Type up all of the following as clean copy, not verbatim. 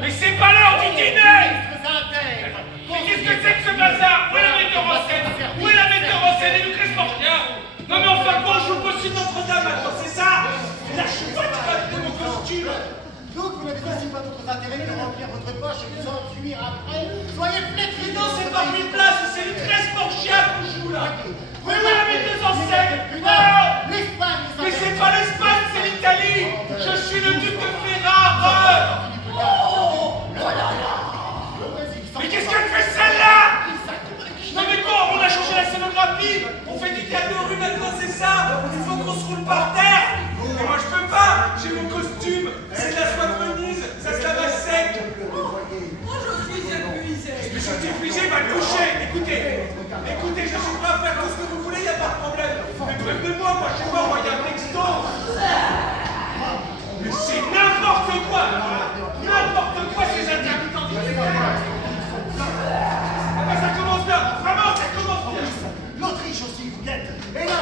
Mais c'est pas l'heure du dîner! Mais qu'est-ce que c'est que ce bazar? Où est la metteur en scène? Où est la metteur en scène et Lucrèce Borgia? Non mais enfin quoi, on joue possible Notre-Dame maintenant, c'est ça? Et là je suis pas de mon costume. Donc vous n'avez aussi pas d'autres intérêts que de remplir votre poche et vous enfuir après. Soyez flétris. Non, c'est pas une place, c'est Lucrèce Borgia qu'on joue là. Où est la metteuse en scène? Non! L'Espagne. Mais c'est pas l'Espagne, c'est l'Italie. Je suis le duc de Ferrare. Oh là là. Mais qu'est-ce qu'elle fait celle-là? Non mais quoi, on a changé la scénographie. On fait du théâtre de rue maintenant, c'est ça. Il faut qu'on se roule par terre. Mais moi je peux pas, j'ai mon costume. C'est de la soie de Venise, ça se lave à sec. Oh, je suis épuisé. Je suis épuisé, va le coucher. Écoutez, je suis prêt à faire tout ce que vous voulez, y a pas de problème. Mais prévenez-moi, moi je suis pas envoyer un texto. Mais c'est n'importe quoi. N'importe quoi ces intermittents du spectacle. Ah bah ça commence bien, vraiment ça commence bien. L'Autriche aussi vous guette. Et là,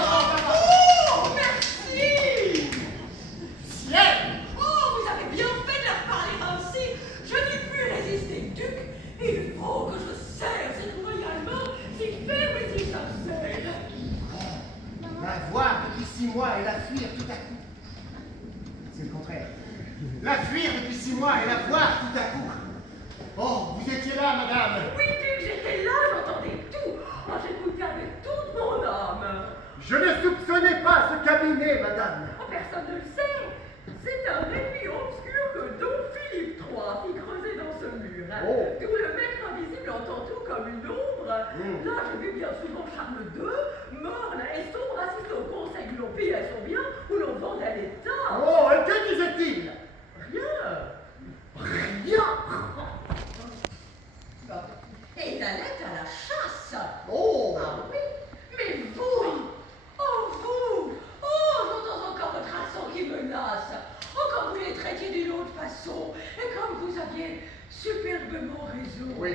Oh, merci. ciel. Oh, vous avez bien fait de leur parler ainsi. Je n'ai pu résister, duc. Il faut que je serre cette royalement si ferme et si sincère. La voir depuis 6 mois et la fuir tout à coup. C'est le contraire. La fuir depuis 6 mois et la voir tout à coup. Oh, vous étiez là, madame. Oui, duc, j'étais là, j'entendais tout. Oh, j'écoutais avec toute mon âme. Je ne soupçonnais pas ce cabinet, madame. Oh, personne ne le sait. C'est un ennemi obscur que Don Philippe III fit creuser dans ce mur. Oh. D'où le maître invisible entend tout comme une ombre. Là, j'ai vu bien souvent Charles II, morne et sombre, assisté au conseil où l'on pillait son bien, où l'on vendait l'État. Oh, et que disait-il? Rien. Rien. Et il allait à la chasse. Oh. Ah oui, mais vous, oh vous, oh j'entends encore votre accent qui menace. Oh comme vous les traitiez d'une autre façon, et comme vous aviez superbement raison. Oui.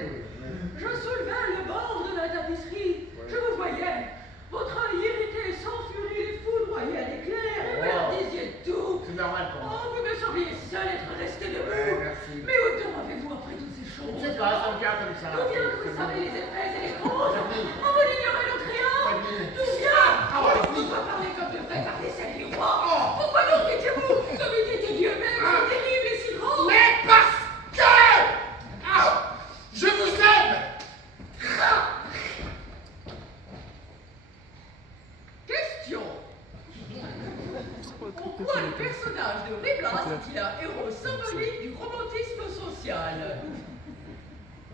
Je soulevais le bord de la tapisserie, je vous voyais. Votre œil irrité, sans furie, foudroyait à l'éclair, et vous leur disiez tout. C'est normal pour moi. Oh, vous me sembliez seul être resté debout. Merci. Mais où avez-vous appris toutes ces choses? Je sais pas, ça me vient comme ça. D'où vient que vous savez les effets et les causes? Devine. Oh, vous n'ignorez donc rien? Devine. D'où vient? Ah, Pourquoi parler comme devrait parler celle du roi? Pourquoi donc étiez-vous comme il était Dieu même, si terrible et si grand? Mais parce que je vous aime. Question. Pourquoi le personnage de Ruy Blas est-il un héros symbolique du romantisme social?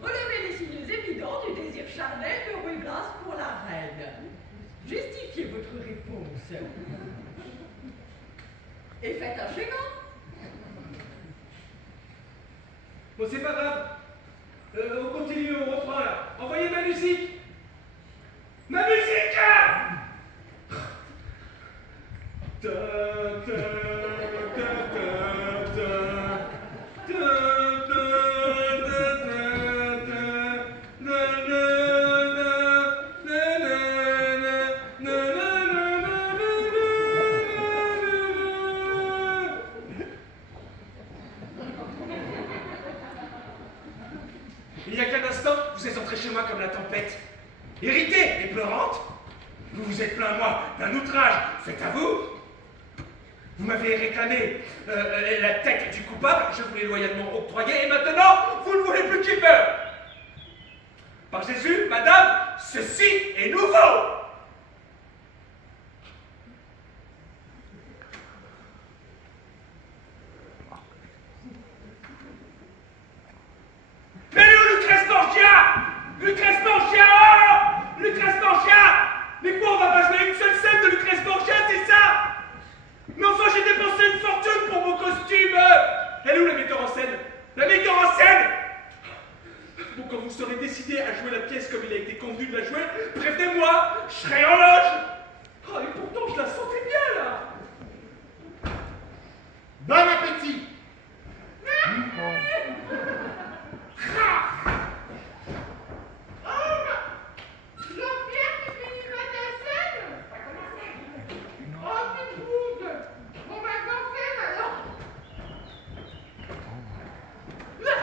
Relevez les signes évidents du désir charnel de Ruy Blas pour la reine. Justifiez votre réponse. Et faites un schéma. Bon c'est pas grave. On continue, on reprend là. Envoyez ma musique. Ma musique! Ta, ta, ta, ta, ta, il n'y a qu'un instant, vous êtes entré chez moi comme la tempête. Irritée et pleurante. Vous vous êtes plaint, moi, d'un outrage fait à vous. Vous m'avez réclamé la tête du coupable, je vous l'ai loyalement octroyé, et maintenant, vous ne voulez plus qu'il meure. Par Jésus, madame, ceci est nouveau. Mais où Lucrèce Borgia? Lucrèce Borgia, oh! Lucrèce Borgia! Mais quoi, on va pas jouer une seule scène de Lucrèce Borgia, c'est ça? Mais enfin, j'ai dépensé une fortune pour mon costume! Elle est où la metteur en scène? La metteur en scène! Bon, quand vous serez décidé à jouer la pièce comme il a été convenu de la jouer, prévenez-moi, je serai en loge! Oh, et pourtant, je la sentais bien, là! Bon appétit. La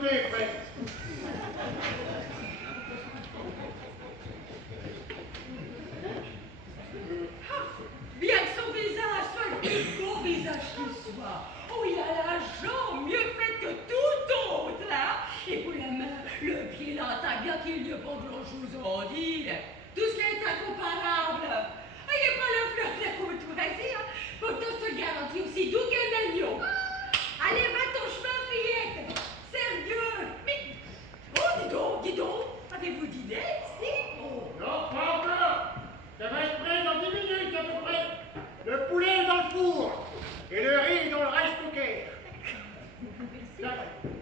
côté, Fred. Bien que son visage soit le plus beau visage qu'il soit. Oh, il a la jambe mieux faite que tout autre, là. Et pour la main, le pied, la taille, bien qu'il n'y ait pas grand-chose à dire. Tout cela est incomparable. Il n'est pas le fleur de la courtoisie, hein. Pourtant, je te garantis aussi doux qu'un agneau. Allez, va ton chemin, fillette. Sérieux. Mais, oh, dis donc, avez-vous dîné, si? Oh. Non, pas encore. Ça va être prêt dans 10 minutes à peu près. Le poulet est dans le four. Et le riz est dans le rice cooker.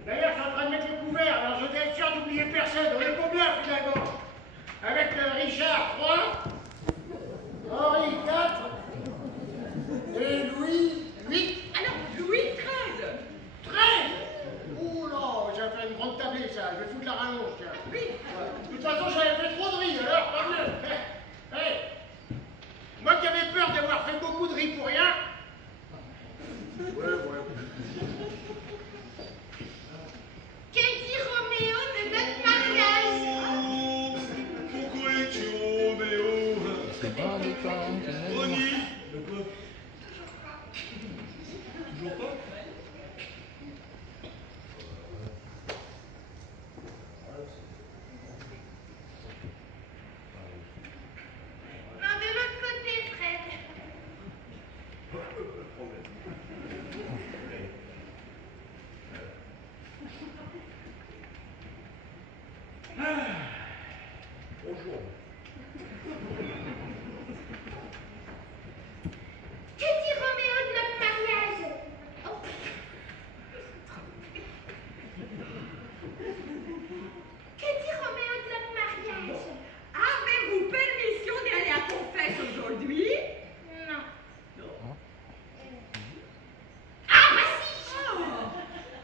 D'ailleurs, je suis en train de mettre le couvert, alors je dois être sûr d'oublier personne. On est combien finalement? Avec le Richard III, Henri IV et Louis VIII. Ah non, Louis XIII. 13. Ouh là, j'ai fait une grande tablée ça, je vais foutre la rallonge, tiens. Oui. De toute façon, j'avais fait trop de riz, alors tant mieux. Hey. Moi qui avais peur d'avoir fait beaucoup de riz pour rien. Ouais. Que dit Roméo de notre mariage? Pourquoi es-tu Roméo? C'est pas le temps. Ronnie? De quoi? Toujours pas? Non, de l'autre côté, Fred. Bonjour. Que dit Roméo de notre mariage? Oh. Que dit Roméo de notre mariage? Avez-vous permission d'aller à confesse aujourd'hui? Non. Non. Ah, bah si!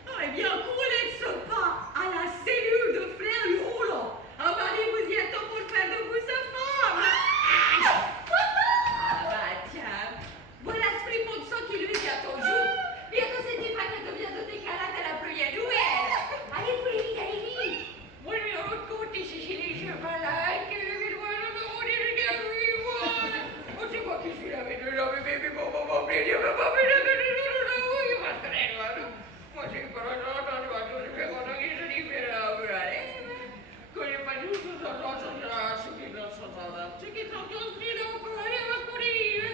Oh, eh bien, courez de ce pas à la cellule de frère Roland. Ah, Marie, vous y êtes pour faire de vous sa femme. Ah, bah, tiens. Voilà ce fripon de sang qui lui vient au jour. Bientôt, c'est une vague devient de tes calates à la pluie à Noël. Allez, Pauline, allez-y. Moi, de l'autre côté, c'est chez les chevalins que le médois de me rôder le gars, moi. Oh, c'est moi qui suis là, mais de là, mais bon, plaisir, mais pas plus de oui, parce que les doigts, moi, c'est pas là, je fais quoi, qui se libère là, vous allez, que j'ai pas dit tout ça, ce qui est dans ce temps-là, ce qui est dans ce temps-là, on peut aller à courir,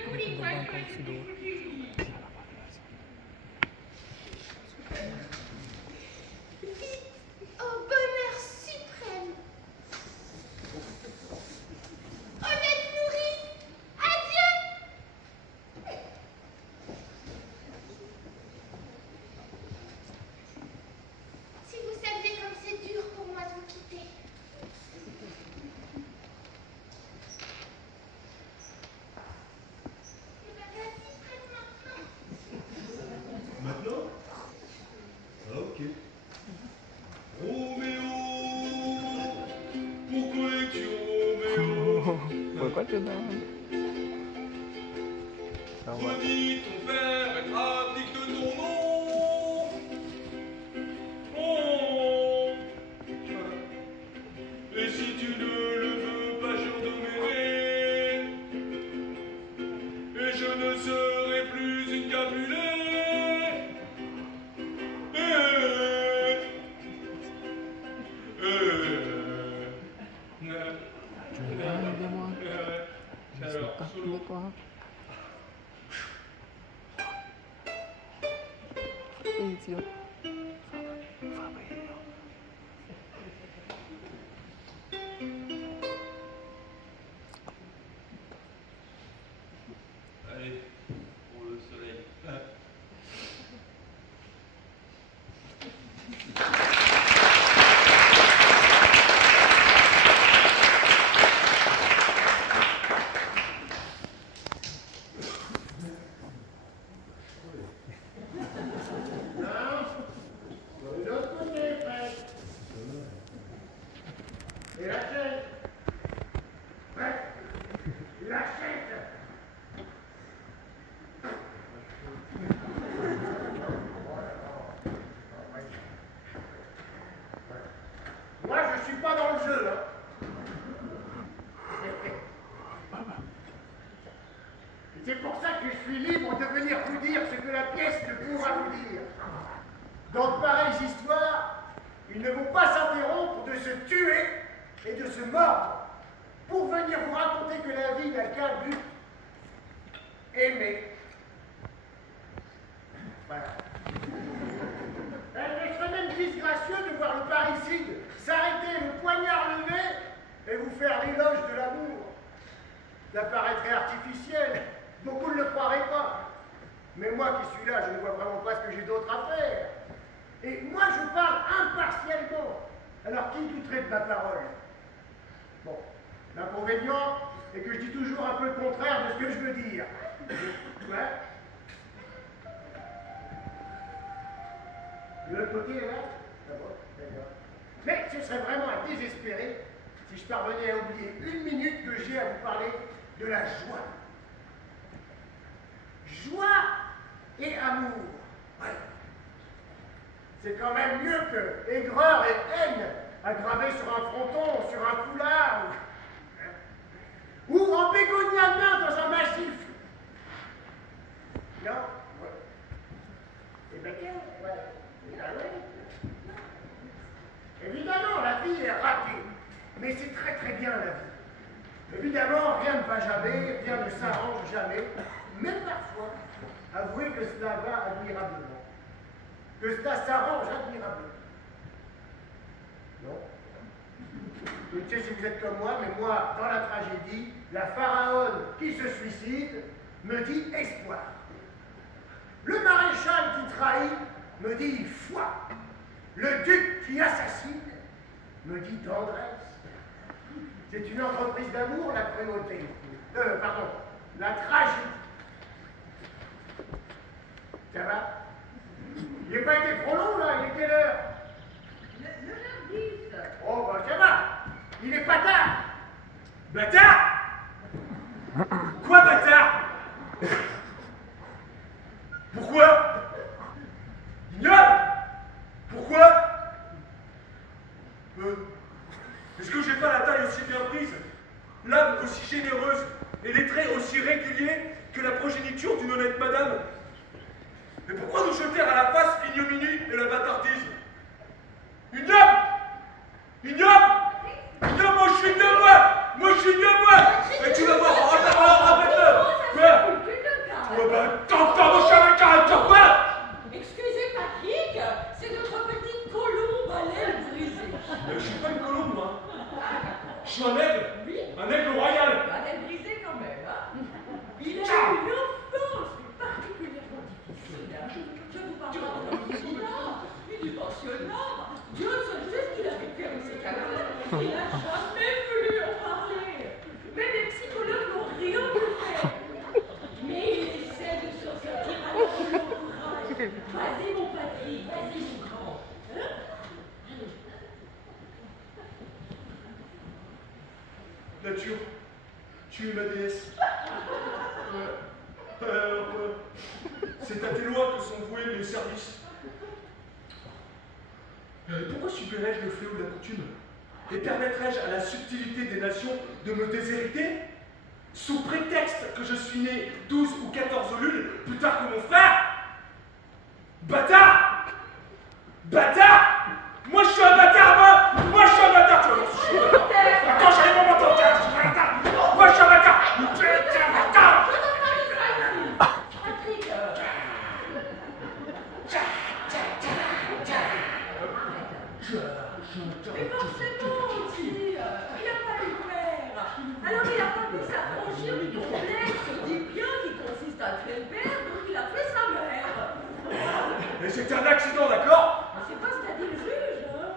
Au bonheur suprême. Honnête nourrice, adieu. Si vous saviez comme c'est dur pour moi de vous quitter. Eh ben, vas-y, Fred, maintenant. Maintenant? Ah, ok. Roméo! Pourquoi es-tu Roméo? Pourquoi tu donnes? Ça va. Ronnie, ton père est abdique de ton nom. Oh. Et si tu ne le veux pas, je t'emmènerai. Et je ne serai plus une Capulet. Tu veux pas aider moi? Je sais Alors, pas solo. de quoi. Idiot. Allez, pour le soleil. Non. dire ce que la pièce ne pourra vous dire. Dans de pareilles histoires, il ne faut pas s'interrompre de se tuer et de se mordre pour venir vous raconter que la vie n'a qu'un but, aimer. Voilà. Il serait même disgracieux de voir le parricide s'arrêter, le poignard levé, et vous faire l'éloge de l'amour. Ça paraîtrait artificiel, beaucoup ne le croiraient pas. Mais moi qui suis là, je ne vois vraiment pas ce que j'ai d'autre à faire. Et moi je parle impartialement. Alors qui douterait de ma parole? Bon, l'inconvénient est que je dis toujours un peu le contraire de ce que je veux dire. Ouais. De l'autre côté, là? D'abord, d'accord. Mais ce serait vraiment à désespérer si je parvenais à oublier une minute que j'ai à vous parler de la joie. Joie et amour. Ouais. C'est quand même mieux que aigreur et haine aggravées sur un fronton, sur un foulard, ou en bégonie à main dans un massif. Non? Ouais. Eh bien, ouais. Évidemment, la vie est ratée, mais c'est très très bien la vie. Évidemment, rien ne va jamais, rien ne s'arrange jamais, mais parfois, avouez que cela va admirablement, que cela s'arrange admirablement. Non? Je ne sais si vous êtes comme moi, mais moi, dans la tragédie, la pharaone qui se suicide me dit espoir. Le maréchal qui trahit me dit foi. Le duc qui assassine me dit tendresse. C'est une entreprise d'amour, la cruauté. Pardon, la tragédie. Ça va? Il n'a pas été trop long, là. Il est quelle heure? 9h10. Oh, bah ça va. Il est pas tard. Bâtard! Quoi, bâtard? Pourquoi? Ignoble! Pourquoi? Est-ce que j'ai pas la taille aussi bien prise, l'âme aussi généreuse et les traits aussi réguliers que la progéniture d'une honnête madame? Mais pourquoi nous jeter à la face l'ignominie et la bâtardise? Ignoble! Ignoble! Ignoble, moi je suis de moi! Moi je suis de moi! Et tu vas voir, rappelle-le! Quoi? Oh bah, t'entends mon chat avec caractère, quoi? Excusez Patrick, c'est notre petite colombe à l'aile brisée. Je suis pas une colombe, moi. Je suis un aigle. Oui. Un aigle royal. À l'aile brisée quand même, hein. Il a eu une enfance particulièrement difficile. Je vous parle pas d'un étudiant, une pensionnaire. Dieu seul sait ce qu'il a vécu avec ses camarades. Il n'a jamais voulu en parler. Même les psychologues n'ont rien pu faire. Mais il essaie de s'en sortir avec son courage. Vas-y mon Patrick, vas-y mon grand. Hein? Nature, tu es ma déesse. C'est à tes lois que sont voués mes services. Pourquoi subirais-je le fléau de la coutume? Et permettrais-je à la subtilité des nations de me déshériter? Sous prétexte que je suis né 12 ou 14 lunes plus tard que mon frère? Bâtard! Bâtard! Moi je suis un bâtard, moi! Moi je suis un bâtard, tu vois! Je suis un bâtard! Attends, j'arrive au moment, je suis un bâtard! Moi je suis un bâtard! Tu es un bâtard! Patrick, mais forcément aussi, il n'a pas eu mère. Alors il n'a pas pu s'affranchir du complexe d'Oedipien qui consiste à tuer le père, donc il a fait sa mère. Mais c'était un accident, d'accord? C'est pas ce qu'a dit le juge, hein.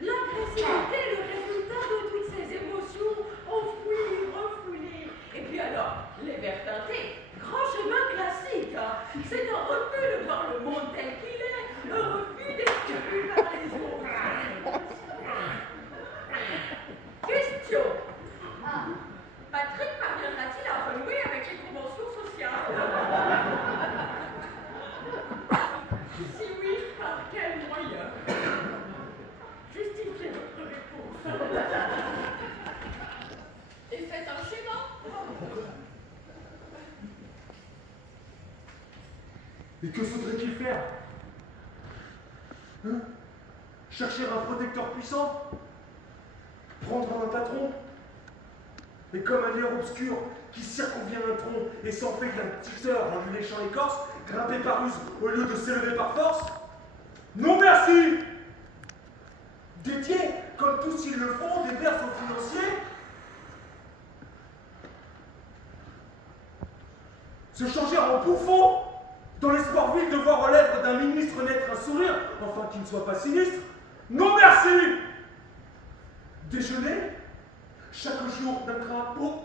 L'agressivité est le résultat de toutes ces émotions enfouies, refoulées. Et puis alors, les verts teintés, grand chemin classique, hein. C'est un refus de voir le monde tel qu'il est, un refus d'être vu par les autres. Question. Patrick parviendra-t-il à renouer avec les conventions sociales? Si oui, Et que faudrait-il faire? Hein? Chercher un protecteur puissant? Prendre un patron? Et comme un lieur obscur qui circonvient un tronc et s'en fait qu'un tisseur dans une léchant écorce, grimper par ruse au lieu de s'élever par force? Non merci! Dédier, comme tous ils le font, des verres aux financiers? Se changer en bouffon dans l'espoir vil de voir aux lèvres d'un ministre naître un sourire, enfin qu'il ne soit pas sinistre? Non merci! Déjeuner chaque jour d'un crapaud?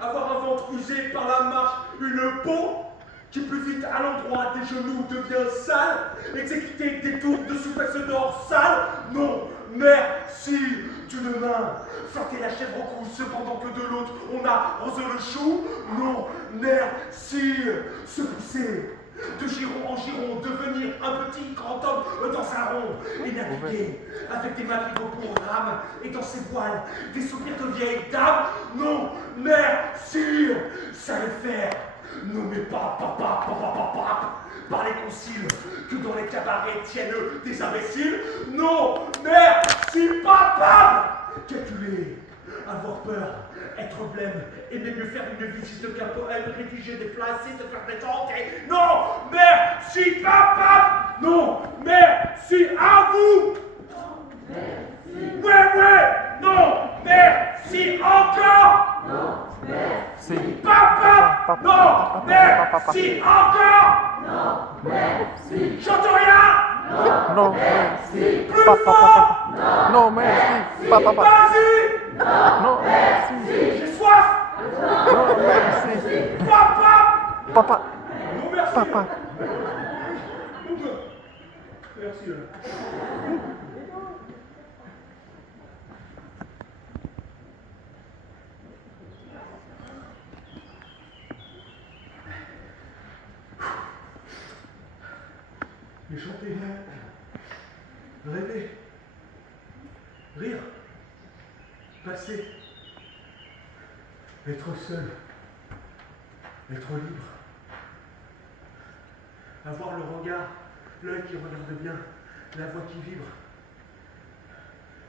Avoir un ventre usé par la marche, une peau qui plus vite à l'endroit des genoux devient sale, exécuter des tours de soupasse d'or sale? Non, merci d'une main, flatter la chèvre au cou, cependant que de l'autre on arrose le chou? Non, merci, se pousser de giron en giron, devenir un petit grand homme dans un rond, et naviguer avec des madrigaux pour rame, et dans ses voiles, des soupirs de vieilles dames? Non, merci, ça le faire. Nommez pas papa, par les conciles, que dans les cabarets tiennent des imbéciles? Non, merci, papa! Calculer, avoir peur, être blême, aimer mieux faire une visite qu'un poème, rédiger des places et se faire détenter? Non, merci, papa! Non, merci à vous! Ouais, non, merci encore! Non, merci. Papa! Non, merci encore! Non, merci. J'entends rien! Non, merci. Plus fort! Non, merci. Vas-y! Non, merci. J'ai soif! Non, merci. Papa! Papa. Non, merci! Papa. Merci. Mais chanter, rêver, rire, passer, être seul, être libre, avoir le regard, l'œil qui regarde bien, la voix qui vibre,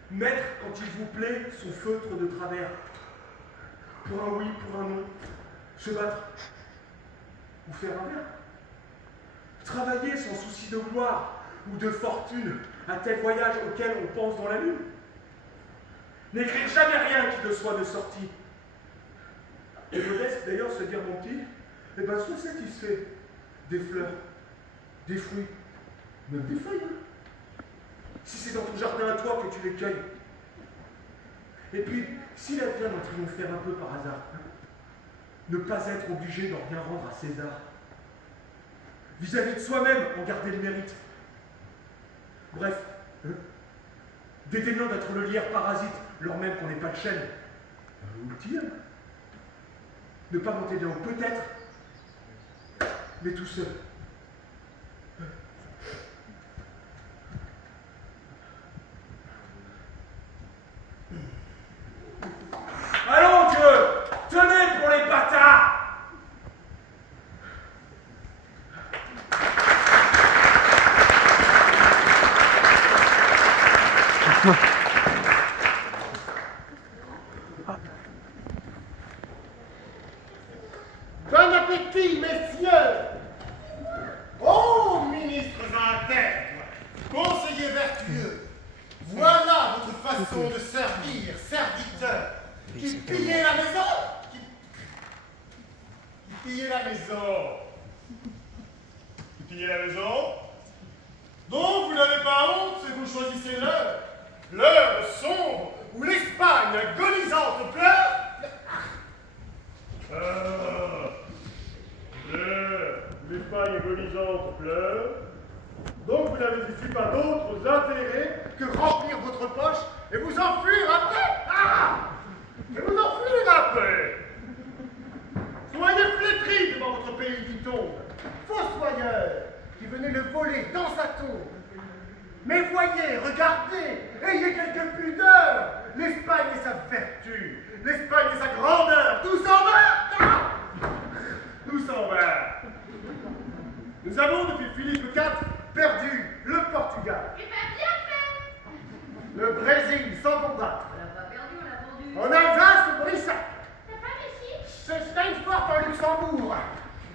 mettre, quand il vous plaît, son feutre de travers, pour un oui, pour un non, se battre, ou faire un verre. Travailler sans souci de gloire ou de fortune, un tel voyage auquel on pense dans la lune. N'écrire jamais rien qui ne soit de sortie. Et modeste d'ailleurs se dire mon petit, eh ben sois satisfait des fleurs, des fruits, même des feuilles. Hein. Si c'est dans ton jardin à toi que tu les cueilles. Et puis, s'il advient d'en triompher un peu par hasard, hein, ne pas être obligé d'en rien rendre à César. Vis-à-vis de soi-même, en garder le mérite. Bref, hein, dédaignant d'être le lierre parasite, lors même qu'on n'est pas de chêne, ou le tilleul. Ne pas monter bien haut, peut-être, mais tout seul. Allons, Dieu, tenez pour les bâtards! Bon appétit, messieurs! Oh, ministres intègres, conseillers vertueux, voilà votre façon de servir, serviteurs, qui pillez la maison, qui pillez la maison. Qui pillez la maison? Donc vous n'avez pas honte si vous choisissez l'heure sombre où l'Espagne agonisante pleure? L'Espagne agonisante pleure. Donc vous n'avez ici pas d'autres intérêts que remplir votre poche et vous enfuir après. Et vous enfuir après. Soyez flétris devant votre pays qui tombe. Fossoyeur qui venait le voler dans sa tombe. Mais voyez, regardez, ayez quelque pudeur. L'Espagne et sa vertu, l'Espagne et sa grandeur, tout s'en va. Tout s'en va. Nous avons, depuis Philippe IV, perdu le Portugal, Eh ben, bien fait. le Brésil sans combattre. On l'a pas perdu, on l'a vendu. En Alsace, Brissac, T'as pas réussi? c'est Steinfort en Luxembourg,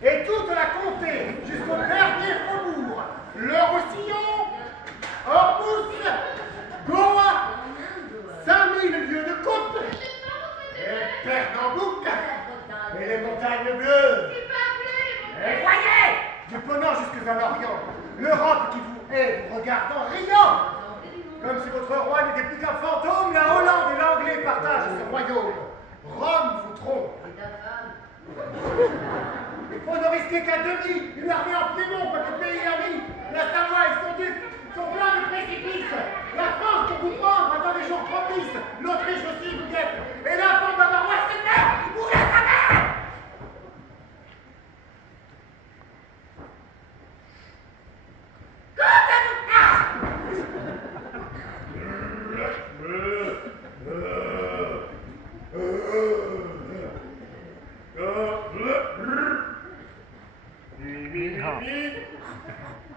et toute la comté jusqu'au dernier faubourg. Le Roussillon, Ormuz, Goa, 5000 lieues de côte, et Pernambouc, et les montagnes bleues. C'est pas bleu, Et voyez, du Ponant jusqu'à l'Orient, l'Europe qui vous hait, vous regardant, riant, comme si votre roi n'était plus qu'un fantôme, la Hollande et l'Anglais partagent ce royaume. Rome vous trompe. Et ta femme? Il faut ne risquer qu'à demi une armée en Piémont, petit pays ami. La Savoie et son duc sont pleins de précipices. La France pour vous prendre attend des jours propices. L'Autriche aussi vous guette. Et la bande bavaroise se meurt, vous la savez.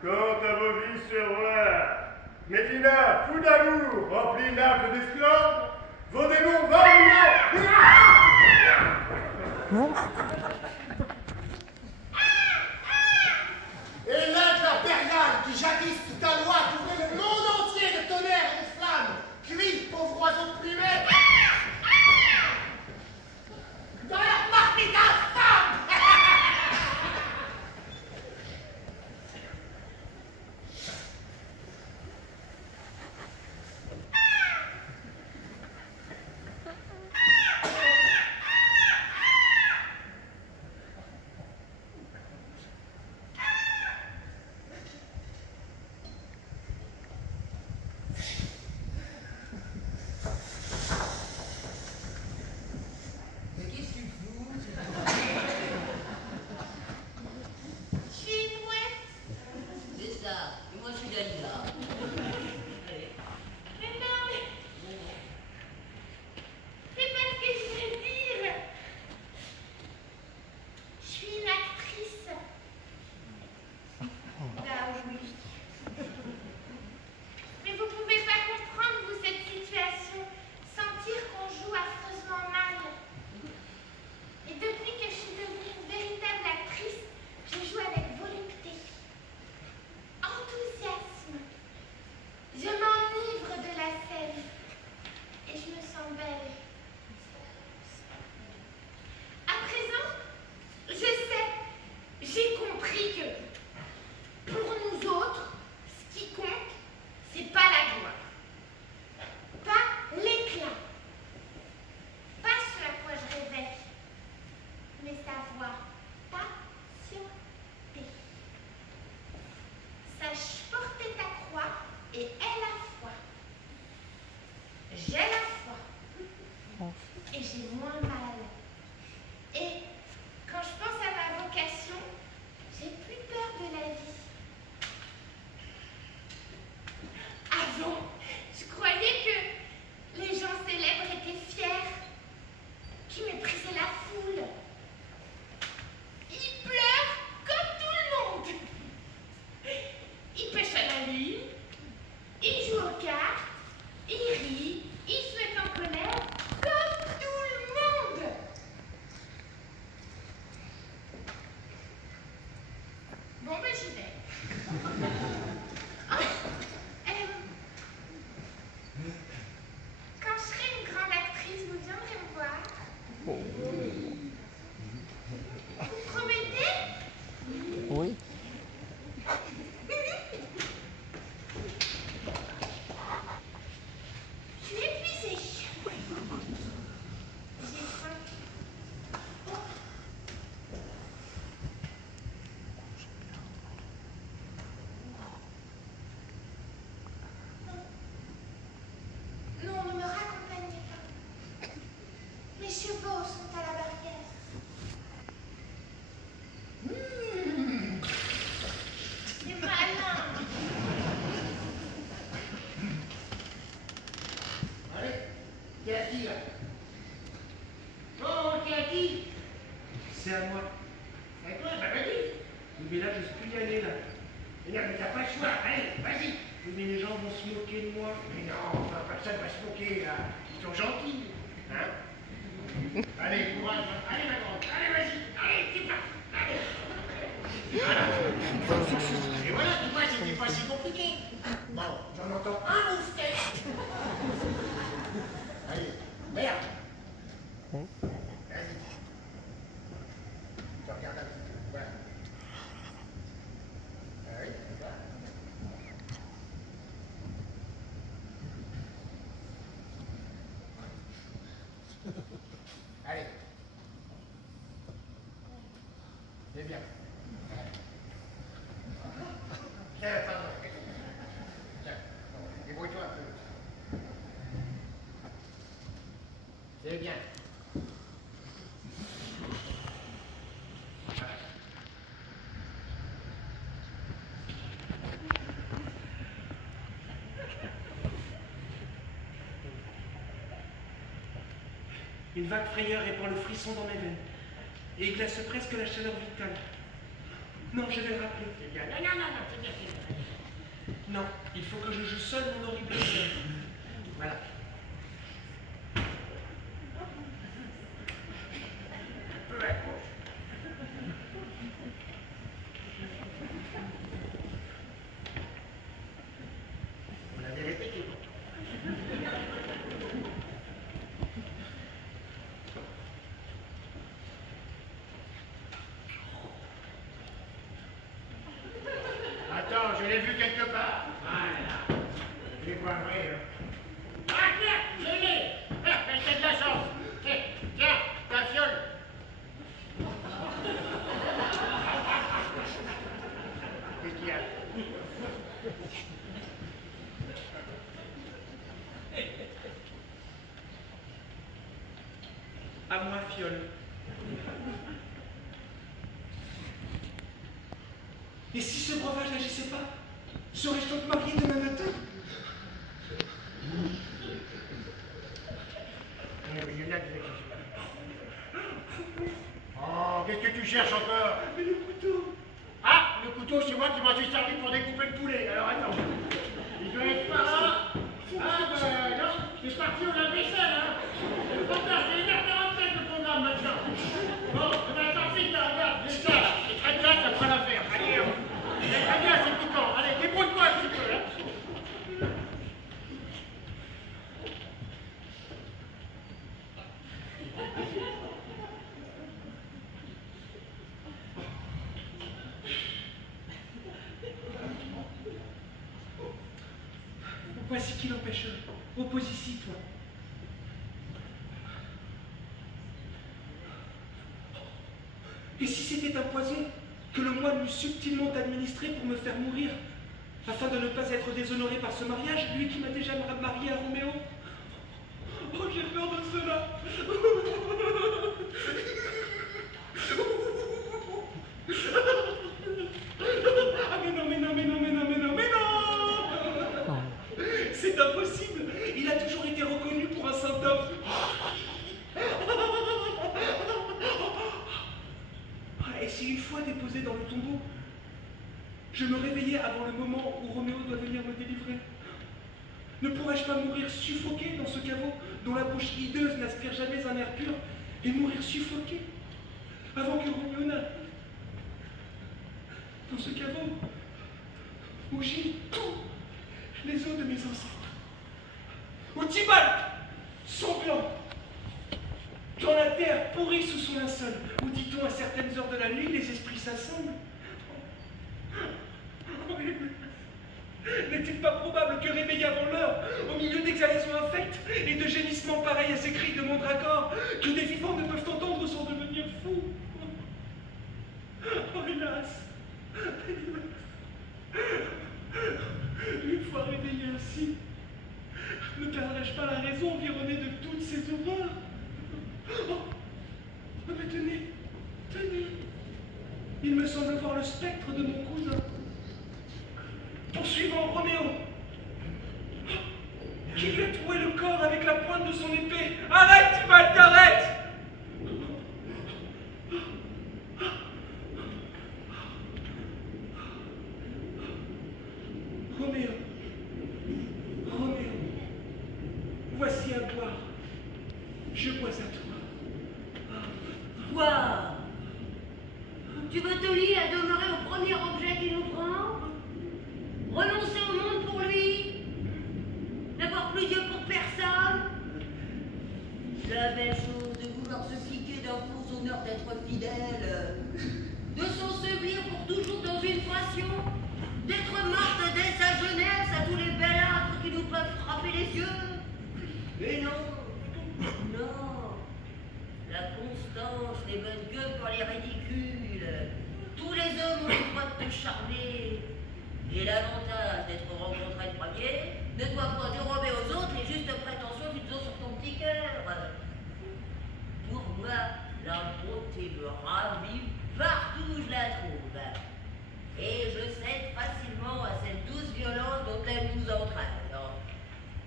Quant à vos vies sur rois, Médina, fou d'amour, rempli Naples d'esclaves, vos démons vont Et l'aigle impériale qui jadis sous ta loi couvrait le monde entier de tonnerre et de flammes, crie, pauvre oiseau plumé, dans leur marmite infâme. traîner là. Mais non, mais t'as pas le choix, allez, vas-y. Oui, mais les gens vont se moquer de moi. Mais non, enfin, personne va se moquer, là. Ils sont gentils, hein. Allez, courage, allez, ma grande, allez, vas-y, allez, c'est parti, allez. Voilà. Et voilà, tu vois, c'était pas si compliqué. Bon, j'en entends un mousquet. Allez, merde. Vas-y. Tu regardes un petit peu, voilà. Oui, voilà. Allez. C'est bien. Tiens, pardon. Tiens, débrouille-toi un peu. C'est bien. Voilà. Une vague frayeur répand le frisson dans mes veines et glace presque la chaleur vitale. Non, je vais le rappeler. C'est bien. Non, non, non, non, c'est bien, c'est bien. Non, il faut que je joue seul mon horrible jeu. Voilà. Un peu à gauche. On l'avait répété pourtant. Attends, je l'ai vu quelque part. Voilà. Je les vois vrai. Ah tiens, je l'ai. T'as de la chance. Tiens, ta fiole. Qu'est-ce qu'il y a? À moi, fiole. Et si ce breuvage n'agissait pas, serais-je donc marié demain matin? Oh, qu'est-ce que tu cherches encore? Mais le couteau! Ah, le couteau, c'est moi qui m'en suis servi pour découper le poulet. Alors attends. Il doit être par là. Ah, ben non, c'est parti au lave-vaisselle, hein. Attends, c'est 1h45 le programme maintenant. Bon, ben tant pis, là, regarde, c'est ça, là. C'est très bien, ça fera l'affaire. Allez, on. C'est très bien, c'est piquant. Allez, débrouille-toi un petit peu, là. Voici qui l'empêche. Oppose ici, toi. Et si c'était un poison que le moine m'eût subtilement administré pour me faire mourir, afin de ne pas être déshonoré par ce mariage, lui qui m'a déjà marié à Roméo? Oh, j'ai peur de cela. Ah, mais non, mais non, mais non, mais non, mais non, mais non! C'est impossible. Il a toujours été reconnu pour un saint homme. Et si une fois déposé dans le tombeau, je me réveillais avant le moment où Roméo doit venir me délivrer, ne pourrais-je pas mourir suffoqué dans ce caveau dont la bouche hideuse n'aspire jamais un air pur, et mourir suffoqué avant que Roméo n'arrive? Dans ce caveau où gît tous les os de mes ancêtres, où Tybalt, sanglant, dans la terre pourrie sous son linceul, où dit-on à certaines heures de la nuit les esprits s'assemblent. N'est-il pas probable que réveillé avant l'heure, au milieu d'exhalaisons infectes et de gémissements pareils à ces cris de mandragore, que des vivants ne peuvent entendre sans devenir fous? Oh hélas! Une fois réveillé ainsi, ne perdrai-je pas la raison environnée de toutes ces horreurs? Oh, mais tenez, tenez, il me semble voir le spectre de mon cousin, poursuivant Roméo, qui lui a troué le corps avec la pointe de son épée. Arrête, Tybalt, arrête! Roméo, Roméo, voici à boire. Je bois à toi. Quoi? Tu veux te lier à demeurer au premier objet qui nous prend? Renoncer au monde pour lui? N'avoir plus Dieu pour personne? La belle chose de vouloir se piquer d'un faux honneur d'être fidèle, de s'ensevelir pour toujours dans une passion, d'être morte dès sa jeunesse à tous les bellâtres qui nous peuvent frapper les yeux. Mais non, non, la constance n'est bonne que pour les ridicules. Tous les hommes ont le droit de te charmer. Et l'avantage d'être rencontré le premier ne doit pas dérober aux autres les justes prétentions qu'ils ont sur ton petit cœur. Pour moi, la beauté me ravit partout où je la trouve. Et je cède facilement à cette douce violence dont elle nous entraîne.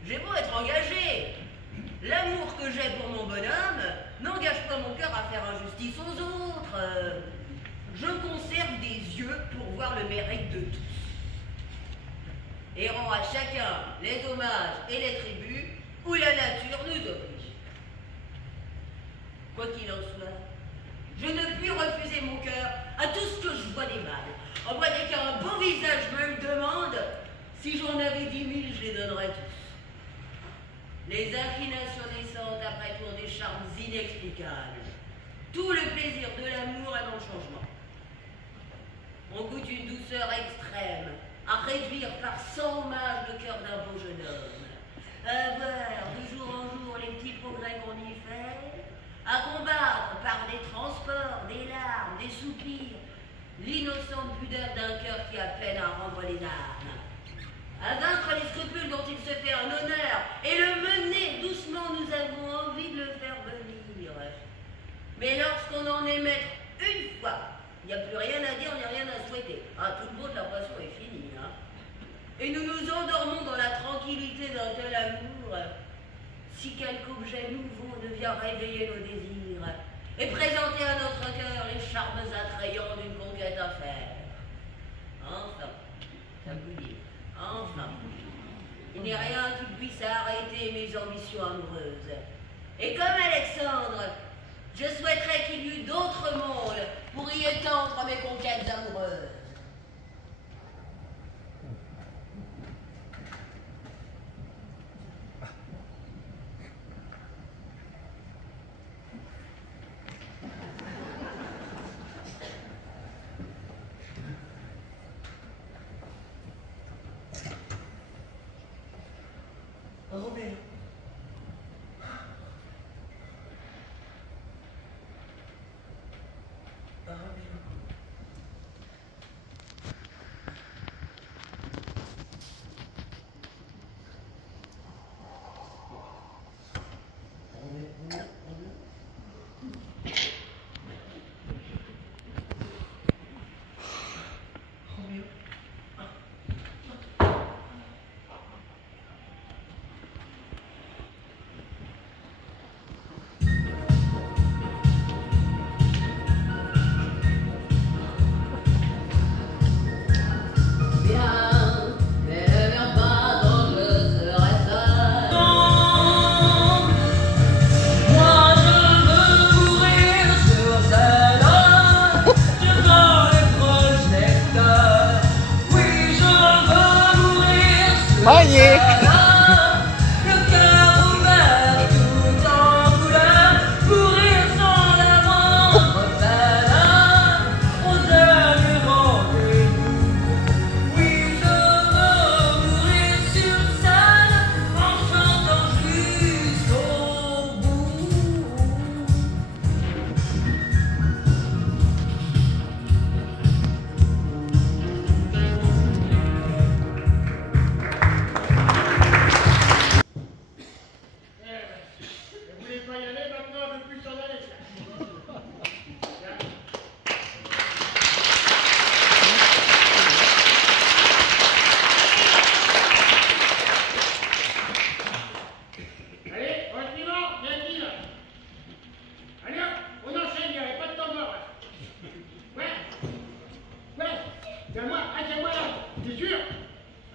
J'ai beau être engagé, l'amour que j'ai pour mon bonhomme n'engage pas mon cœur à faire injustice aux autres. Je conserve des yeux pour voir le mérite de tous. Et rend à chacun les hommages et les tributs où la nature nous oblige. Quoi qu'il en soit, je ne puis refuser mon cœur à tout ce que je vois des mâles. En moi, dès qu'un beau visage me le demande, si j'en avais 10 000, je les donnerais tous. Les inclinations naissantes après tout ont des charmes inexplicables. Tout le plaisir de l'amour est dans le changement. On goûte une douceur extrême à réduire par 100 mages le cœur d'un beau jeune homme, à voir de jour en jour les petits progrès qu'on y fait, à combattre par des transports, des larmes, des soupirs, l'innocente pudeur d'un cœur qui a peine à rendre les armes, à vaincre les scrupules dont il se fait un honneur et le mener doucement, nous avons envie de le faire venir. Mais lorsqu'on en est maître une fois, il n'y a plus rien à dire ni rien à souhaiter. Ah, tout le monde, la passion est finie. Hein. Et nous nous endormons dans la tranquillité d'un tel amour. Si quelque objet nouveau ne vient réveiller nos désirs et présenter à notre cœur les charmes attrayants d'une conquête à faire. Enfin, ça vous dit, enfin, il n'y a rien qui puisse arrêter mes ambitions amoureuses. Et comme Alexandre, je souhaiterais qu'il y eût d'autres mondes pour y étendre mes conquêtes amoureuses. Roméo.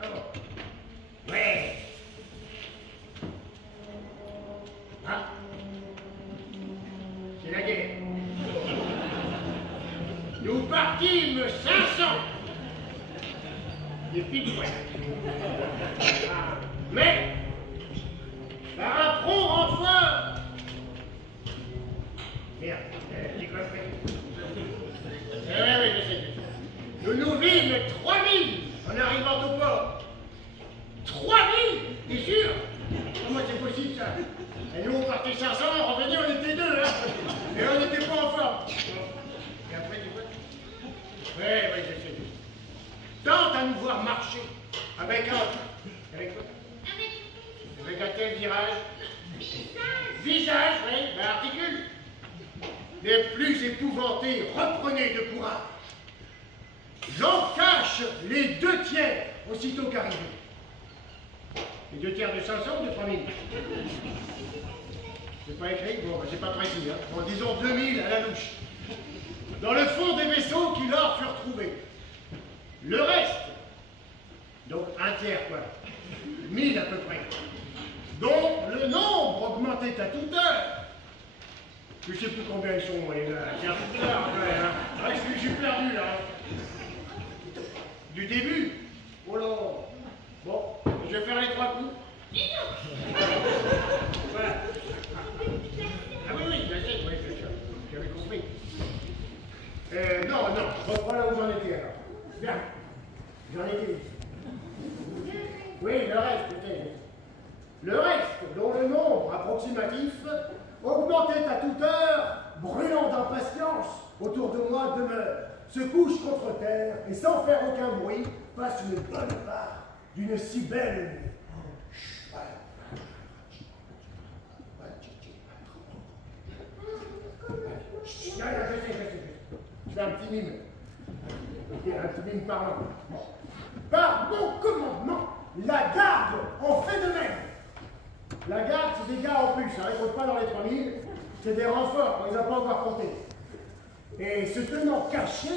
Ah bon? Ouais. Ah. C'est la guerre. Nous partîmes 500. Des pile poil. Ah. Mais, par un prompt renfort. Merde, j'ai compris. Oui, je sais. Nous nous vîmes 3000 en arrivant au port. 3000, t'es sûr? Comment c'est possible ça? Et nous on partait 500, on revenait, on était deux, hein? Et on n'était pas en forme. Et après, tu vois? Oui, je sais. Tente à nous voir marcher. Avec un. Avec quoi? Avec un tel virage. Visage, oui, ben articule. Les plus épouvantés, reprenez de courage. J'en cache les 2 tiers aussitôt qu'arrivé. Les 2 tiers de 500 ou de 3000? C'est pas écrit? Bon, ben, c'est pas précis, hein. Bon, disons 2000 à la louche. Dans le fond des vaisseaux qui leur furent trouvés. Le reste, donc 1 tiers quoi, 1000 à peu près, dont le nombre augmentait à toute heure. Je sais plus combien ils sont, les gars. C'est un peu tard, ouais, hein. C'est vrai que je suis perdu, là. Du début. Oh là. Bon, je vais faire les 3 coups. Voilà. Ah oui, j'avais compris. Non, voilà où j'en étais, alors. Bien. J'en étais. Oui, le reste, peut-être. Le reste, dont le nombre approximatif augmentait à toute heure, brûlant d'impatience, autour de moi demeure, se couche contre terre et sans faire aucun bruit, passe une bonne part d'une si belle nuit. Je fais un petit mime. Un petit mime parlant. Par mon commandement, la garde en fait de même. La garde, c'est des gars en plus, ça ne répond pas dans les 3000, c'est des renforts, on ne les a pas encore comptés. Et se tenant caché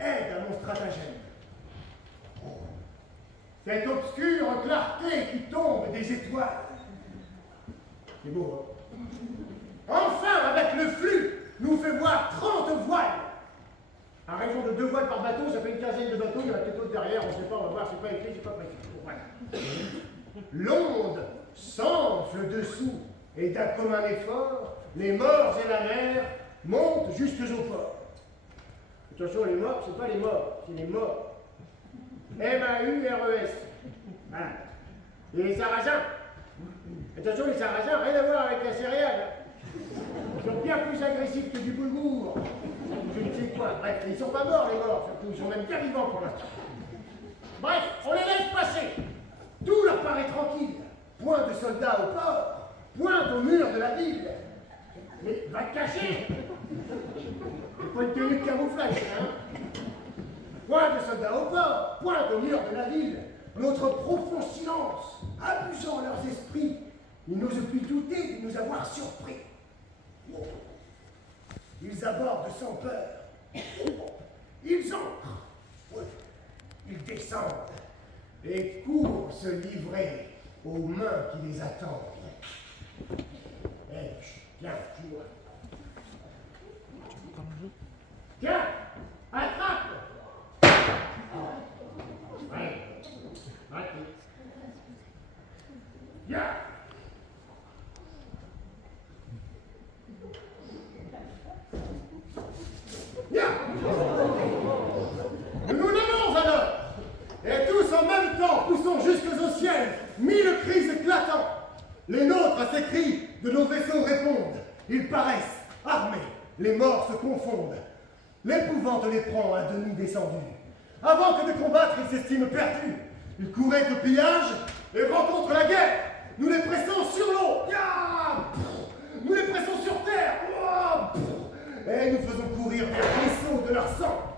aide à mon stratagème. Cette obscure clarté qui tombe des étoiles. C'est beau, hein? Enfin, avec le flux, nous fait voir 30 voiles. À raison de 2 voiles par bateau, ça fait une quinzaine de bateaux, il y en a peut-être d'autres derrière, on ne sait pas, on va voir, c'est pas écrit, c'est pas précis. Voilà. L'onde s'enfle dessous, et d'un commun effort, les morts et la mer montent jusque au port. Attention, les morts, c'est pas les morts, c'est les morts. M-A-U-R-E-S. Voilà. Et les sarrasins. Attention, les sarrasins, rien à voir avec la céréale. Ils sont bien plus agressifs que du boulgour. Je ne sais quoi. Bref, ils sont pas morts, les morts, surtout. Ils sont même bien vivants pour l'instant. Bref, on les laisse passer. Tout leur paraît tranquille. Point de soldats au port, point au mur de la ville. Mais va te cacher. C'est pas une tenue de camouflage, hein. Point de soldats au port, point au mur de la ville. Notre profond silence, abusant leurs esprits, ils n'osent plus douter de nous avoir surpris. Ils abordent sans peur. Ils entrent. Ils descendent et courent se livrer aux mains qui les attendent. Viens, tu vois. Tiens, attrape. Ouais. Viens. Viens. Nous nous levons alors, et tous en même temps poussons jusqu'au ciel 1000 cris éclatants. Les nôtres à ces cris de nos vaisseaux répondent. Ils paraissent armés, les morts se confondent. L'épouvante les prend à demi descendus. Avant que de combattre, ils s'estiment perdus. Ils couraient au pillage et rencontrent la guerre. Nous les pressons sur l'eau. Nous les pressons sur terre. Et nous faisons courir des ruisseaux de leur sang.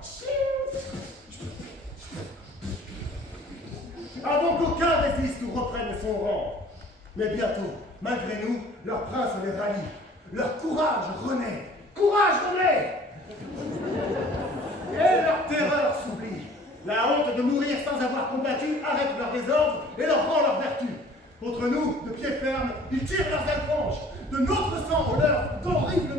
Avant qu'aucun résiste ou reprenne son rang. Mais bientôt, malgré nous, leur prince les rallie. Leur courage renaît. Courage renaît. Et leur terreur s'oublie. La honte de mourir sans avoir combattu arrête leur désordre. et leur rend leur vertu. Contre nous, de pied ferme, ils tirent leurs alfanges. De notre sang au leur, d'horribles